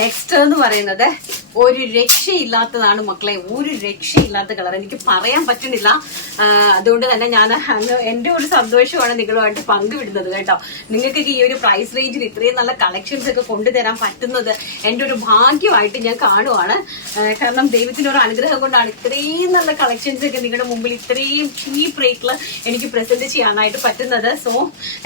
Next എന്ന് പറയുന്നത് ഒരു രക്ഷയില്ലാത്തതാണ് മക്കളെ, ഒരു രക്ഷയില്ലാത്ത കളർ എനിക്ക് പറയാൻ പറ്റുന്നില്ല. അതുകൊണ്ട് തന്നെ ഞാൻ എന്റെ ഒരു സന്തോഷമാണ് നിങ്ങളുമായിട്ട് പങ്കുവിടുന്നത് കേട്ടോ. നിങ്ങൾക്കൊക്കെ ഈ ഒരു പ്രൈസ് റേഞ്ചിൽ ഇത്രയും നല്ല കളക്ഷൻസ് ഒക്കെ കൊണ്ടുതരാൻ പറ്റുന്നത് എന്റെ ഒരു ഭാഗ്യമായിട്ട് ഞാൻ കാണുവാണ്. കാരണം ദൈവത്തിന്റെ ഒരു അനുഗ്രഹം കൊണ്ടാണ് ഇത്രയും നല്ല കളക്ഷൻസ് ഒക്കെ നിങ്ങളുടെ മുമ്പിൽ ഇത്രയും ചീപ്പ് റേറ്റിൽ എനിക്ക് പ്രസന്റ് ചെയ്യാനായിട്ട് പറ്റുന്നത്. സോ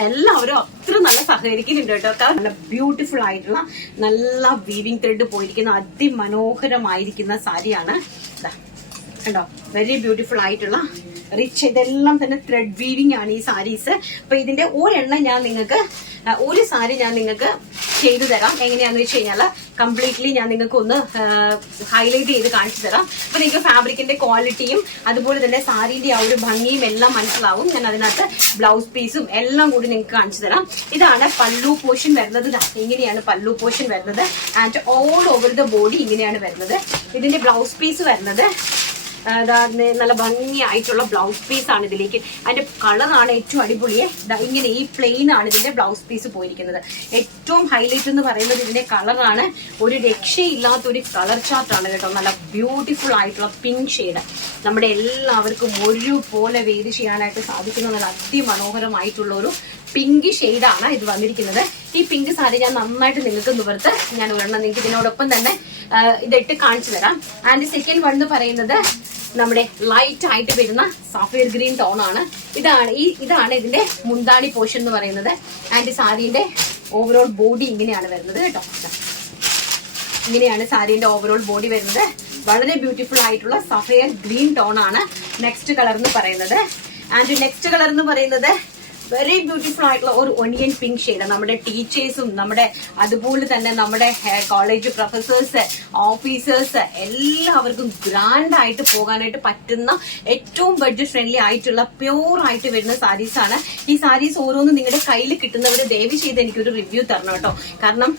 എല്ലാവരും അത്ര നല്ല സഹകരിക്കുന്നുണ്ട് കേട്ടോ. നല്ല ബ്യൂട്ടിഫുൾ ആയിട്ടുള്ള നല്ല വീവിംഗ് ത്രെഡ് പോയിരിക്കുന്ന അതിമനോഹരമായിരിക്കുന്ന സാരിയാണ് കണ്ടോ. വെരി ബ്യൂട്ടിഫുൾ ആയിട്ടുള്ള റിച്ച്, ഇതെല്ലാം തന്നെ ത്രെഡ് വീവിംഗ് ആണ് ഈ സാരീസ്. അപ്പൊ ഇതിന്റെ ഒരു സാരി ഞാൻ നിങ്ങൾക്ക് ചെയ്തു തരാം. എങ്ങനെയാന്ന് വെച്ച് കഴിഞ്ഞാൽ കംപ്ലീറ്റ്ലി ഞാൻ നിങ്ങൾക്ക് ഒന്ന് ഹൈലൈറ്റ് ചെയ്ത് കാണിച്ചു തരാം. അപ്പൊ നിങ്ങൾക്ക് ഫാബ്രിക്കിന്റെ ക്വാളിറ്റിയും അതുപോലെ തന്നെ സാരിന്റെ ആ ഒരു ഭംഗിയും എല്ലാം മനസ്സിലാവും. ഞാൻ അതിനകത്ത് ബ്ലൗസ് പീസും എല്ലാം കൂടി നിങ്ങൾക്ക് കാണിച്ചു തരാം. ഇതാണ് പല്ലു പോർഷൻ വരുന്നത്. ഇങ്ങനെയാണ് പല്ലു പോർഷൻ വരുന്നത്. And all over the body ഇങ്ങനെയാണ് വരുന്നത്. ഇതിന്റെ ബ്ലൗസ് പീസ് വരുന്നത് നല്ല ഭംഗിയായിട്ടുള്ള ബ്ലൗസ് പീസ് ആണ്. ഇതിലേക്ക് അതിന്റെ കളറാണ് ഏറ്റവും അടിപൊളിയെ. ഇങ്ങനെ ഈ പ്ലെയിൻ ആണ് ഇതിന്റെ ബ്ലൗസ് പീസ് പോയിരിക്കുന്നത്. ഏറ്റവും ഹൈലൈറ്റ് എന്ന് പറയുന്നത് ഇതിന്റെ കളറാണ്. ഒരു രക്ഷയില്ലാത്ത ഒരു കളർ ചാർട്ടാണ് കേട്ടോ. നല്ല ബ്യൂട്ടിഫുൾ ആയിട്ടുള്ള പിങ്ക് ഷെയ്ഡ് നമ്മുടെ എല്ലാവർക്കും ഒരുപോലെ വെയർ ചെയ്യാനായിട്ട് സാധിക്കുന്ന നല്ല അതിമനോഹരമായിട്ടുള്ള ഒരു പിങ്ക് ഷെയ്ഡാണ് ഇത് വന്നിരിക്കുന്നത്. ഈ പിങ്ക് സാരി ഞാൻ നന്നായിട്ട് നിങ്ങൾക്ക് നിവർത്ത് ഞാൻ ഒരെണ്ണം നിങ്ങൾക്ക് ഇതിനോടൊപ്പം തന്നെ ഇതിട്ട് കാണിച്ചു തരാം. ആൻഡ് സെക്കൻഡ് വൺ എന്ന് പറയുന്നത് നമ്മുടെ ലൈറ്റ് ആയിട്ട് വരുന്ന സഫയർ ഗ്രീൻ ടോൺ ആണ്. ഇതാണ് ഇതിന്റെ മുന്താണി പോർഷൻ എന്ന് പറയുന്നത്. ആൻഡ് സാരിന്റെ ഓവറോൾ ബോഡി ഇങ്ങനെയാണ് വരുന്നത് കേട്ടോ. ഇങ്ങനെയാണ് സാരിന്റെ ഓവറോൾ ബോഡി വരുന്നത്. വളരെ ബ്യൂട്ടിഫുൾ ആയിട്ടുള്ള സഫയർ ഗ്രീൻ ടോൺ ആണ് നെക്സ്റ്റ് കളർ എന്ന് പറയുന്നത്. ആൻഡ് നെക്സ്റ്റ് കളർ എന്ന് പറയുന്നത് വെരി ബ്യൂട്ടിഫുൾ ആയിട്ടുള്ള ഒരു ഒണിയൻ പിങ്ക് ഷെയ്ഡ്. നമ്മുടെ ടീച്ചേഴ്സും അതുപോലെ തന്നെ നമ്മുടെ കോളേജ് പ്രൊഫസേഴ്സ്, ഓഫീസേഴ്സ് എല്ലാവർക്കും ഗ്രാൻഡ് ആയിട്ട് പോകാനായിട്ട് പറ്റുന്ന ഏറ്റവും ബഡ്ജറ്റ് ഫ്രണ്ട്ലി ആയിട്ടുള്ള പ്യൂർ ആയിട്ട് വരുന്ന സാരീസ് ആണ്. ഈ സാരീസ് ഓരോന്നും നിങ്ങളുടെ കയ്യിൽ കിട്ടുന്നവര് ദയവ് ചെയ്ത് എനിക്കൊരു റിവ്യൂ തരണം കേട്ടോ. കാരണം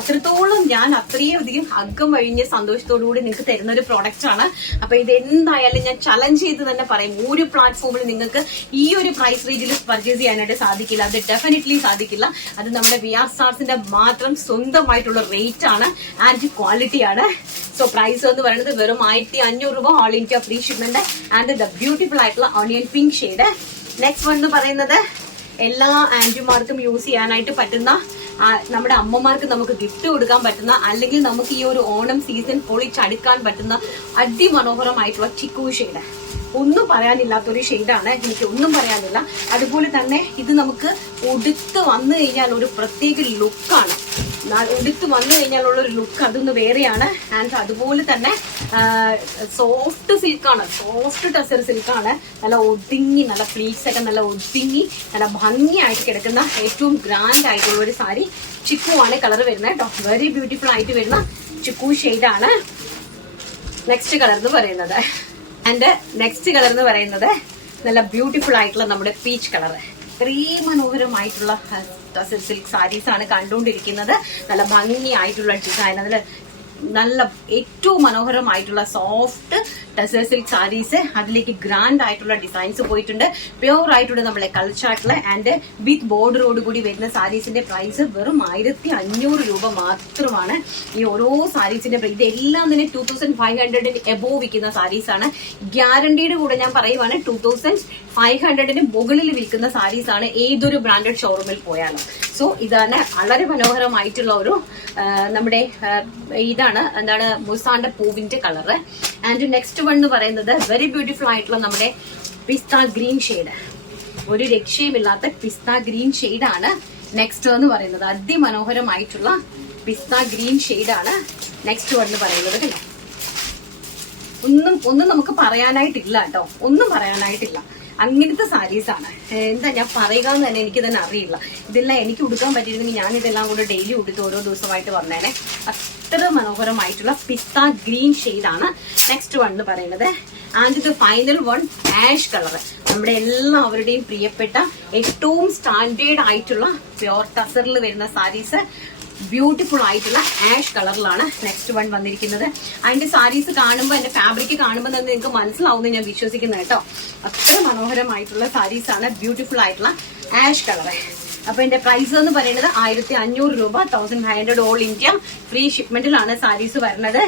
അത്രത്തോളം ഞാൻ അത്രയും അധികം അകം കഴിഞ്ഞ സന്തോഷത്തോടുകൂടി നിങ്ങൾക്ക് തരുന്ന ഒരു പ്രോഡക്റ്റ് ആണ്. അപ്പൊ ഇത് എന്തായാലും ഞാൻ ചലഞ്ച് ചെയ്ത് തന്നെ പറയും, ഒരു പ്ലാറ്റ്ഫോമിൽ നിങ്ങൾക്ക് ഈ ഒരു പ്രൈസ് റേഞ്ചിൽ പർച്ചേസ് ചെയ്യാനായിട്ട് സാധിക്കില്ല. അത് ഡെഫിനറ്റ്ലി സാധിക്കില്ല. അത് നമ്മുടെ VR സ്റ്റാർസിന്റെ മാത്രം സ്വന്തമായിട്ടുള്ള റേറ്റ് ആണ് ആൻഡ് ക്വാളിറ്റി ആണ്. സോ പ്രൈസ് എന്ന് പറയുന്നത് വെറും 1500 രൂപ, all India free shipment. And the beautiful ആയിട്ടുള്ള onion pink shade. Next one എന്ന് പറയുന്നത് എല്ലാ ആന്റിമാർക്കും യൂസ് ചെയ്യാനായിട്ട് പറ്റുന്ന, നമ്മുടെ അമ്മമാർക്ക് നമുക്ക് ഗിഫ്റ്റ് കൊടുക്കാൻ പറ്റുന്ന, അല്ലെങ്കിൽ നമുക്ക് ഈ ഒരു ഓണം സീസൺ പൊളിച്ചടുക്കാൻ പറ്റുന്ന അതിമനോഹരമായിട്ടുള്ള ചിക്കു ഷെയ്ഡ്. ഒന്നും പറയാനില്ലാത്തൊരു ഷെയ്ഡാണ്, എനിക്ക് ഒന്നും പറയാനില്ല. അതുപോലെ തന്നെ ഇത് നമുക്ക് ഉടുത്ത് വന്നു കഴിഞ്ഞാൽ ഒരു പ്രത്യേക ലുക്കാണ്. ഉടുത്ത് വന്നു കഴിഞ്ഞാലുള്ള ഒരു ലുക്ക് അതൊന്ന് വേറെയാണ്. ആൻഡ് അതുപോലെ തന്നെ സോഫ്റ്റ് സിൽക്കാണ്, സോഫ്റ്റ് ടസർ സിൽക്കാണ്. നല്ല ഒതുങ്ങി, നല്ല ഫ്ലീറ്റ്സ് ഒക്കെ നല്ല ഒതുങ്ങി നല്ല ഭംഗിയായിട്ട് കിടക്കുന്ന ഏറ്റവും ഗ്രാൻഡ് ആയിട്ടുള്ള ഒരു സാരി. ചിക്കു ആണ് കളർ വരുന്നത് കേട്ടോ. വെരി ബ്യൂട്ടിഫുൾ ആയിട്ട് വരുന്ന ചിക്കു ഷെയ്ഡാണ് നെക്സ്റ്റ് കളർ എന്ന് പറയുന്നത്. ആൻഡ് നെക്സ്റ്റ് കളർ എന്ന് പറയുന്നത് നല്ല ബ്യൂട്ടിഫുൾ ആയിട്ടുള്ള നമ്മുടെ പീച്ച് കളർ. ഇത്രയും മനോഹരമായിട്ടുള്ള ടസർ സിൽക്ക് സാരീസ് ആണ് കണ്ടുകൊണ്ടിരിക്കുന്നത്. നല്ല ഭംഗിയായിട്ടുള്ള ഡിസൈൻ, നല്ല ഏറ്റവും മനോഹരമായിട്ടുള്ള സോഫ്റ്റ് ടസർ സിൽക്ക് സാരീസ്. അതിലേക്ക് ഗ്രാൻഡ് ആയിട്ടുള്ള ഡിസൈൻസ് പോയിട്ടുണ്ട്. പ്യൂർ ആയിട്ടുള്ള നമ്മളെ കൾച്ചാർട്ടില് ആൻഡ് വിത്ത് ബോർഡറോട് കൂടി വരുന്ന സാരീസിന്റെ പ്രൈസ് വെറും 1500 രൂപ മാത്രമാണ്. ഈ ഓരോ സാരീസിന്റെ ഇതെല്ലാം തന്നെ 2500 എബോവ് വിൽക്കുന്ന സാരീസ് ആണ്. ഗ്യാരണ്ടിയുടെ കൂടെ ഞാൻ പറയുവാണ് 2500 മുകളിൽ വിൽക്കുന്ന സാരീസ് ആണ് ഏതൊരു ബ്രാൻഡഡ് ഷോറൂമിൽ പോയാലും. സോ ഇതാണ് വളരെ മനോഹരമായിട്ടുള്ള ഒരു നമ്മുടെ എന്താണ് മുസാന്റെ പൂവിന്റെ കളറ്. ആൻഡ് നെക്സ്റ്റ് വൺ എന്ന് പറയുന്നത് വെരി ബ്യൂട്ടിഫുൾ ആയിട്ടുള്ള നമ്മുടെ പിസ്ത ഗ്രീൻ ഷെയ്ഡ്. ഒരു രക്ഷയുമില്ലാത്ത പിസ്ത ഗ്രീൻ ഷെയ്ഡാണ് നെക്സ്റ്റ് എന്ന് പറയുന്നത്. അതിമനോഹരമായിട്ടുള്ള പിസ്ത ഗ്രീൻ ഷെയ്ഡാണ് നെക്സ്റ്റ് വൺ എന്ന് പറയുന്നത്. ഒന്നും നമുക്ക് പറയാനായിട്ടില്ല കേട്ടോ, ഒന്നും പറയാനായിട്ടില്ല. അങ്ങനത്തെ സാരീസ് ആണ്. എന്താ ഞാൻ പറയുക എന്ന് തന്നെ എനിക്ക് തന്നെ അറിയില്ല. ഇതെല്ലാം എനിക്ക് ഉടുക്കാൻ പറ്റിയിരുന്നെങ്കിൽ ഞാൻ ഇതെല്ലാം കൂടെ ഡെയിലി ഉടുത്ത് ഓരോ ദിവസമായിട്ട് വന്നേനെ. അത്ര മനോഹരമായിട്ടുള്ള പിസ്ത ഗ്രീൻ ഷെയ്ഡാണ് നെക്സ്റ്റ് വൺ എന്ന് പറയുന്നത്. And the final one ash colour. നമ്മുടെ എല്ലാവരുടെയും പ്രിയപ്പെട്ട ഏറ്റവും സ്റ്റാൻഡേർഡ് ആയിട്ടുള്ള പ്യോർ ടസറിൽ വരുന്ന സാരീസ് ബ്യൂട്ടിഫുൾ ആയിട്ടുള്ള ആഷ് കളറിലാണ് നെക്സ്റ്റ് വൺ വന്നിരിക്കുന്നത്. അതിന്റെ സാരീസ് കാണുമ്പോൾ, എന്റെ ഫാബ്രിക് കാണുമ്പോൾ തന്നെ നിങ്ങൾക്ക് മനസ്സിലാവുമെന്ന് ഞാൻ വിശ്വസിക്കുന്നു കേട്ടോ. അത്ര മനോഹരമായിട്ടുള്ള സാരീസ് ആണ്. ബ്യൂട്ടിഫുൾ ആയിട്ടുള്ള ആഷ് കളർ. അപ്പൊ എന്റെ പ്രൈസ് എന്ന് പറയുന്നത് 1500 രൂപ, 1500 ഓൾ ഇന്ത്യ ഫ്രീ ഷിപ്മെന്റിലാണ് സാരീസ് വരുന്നത്.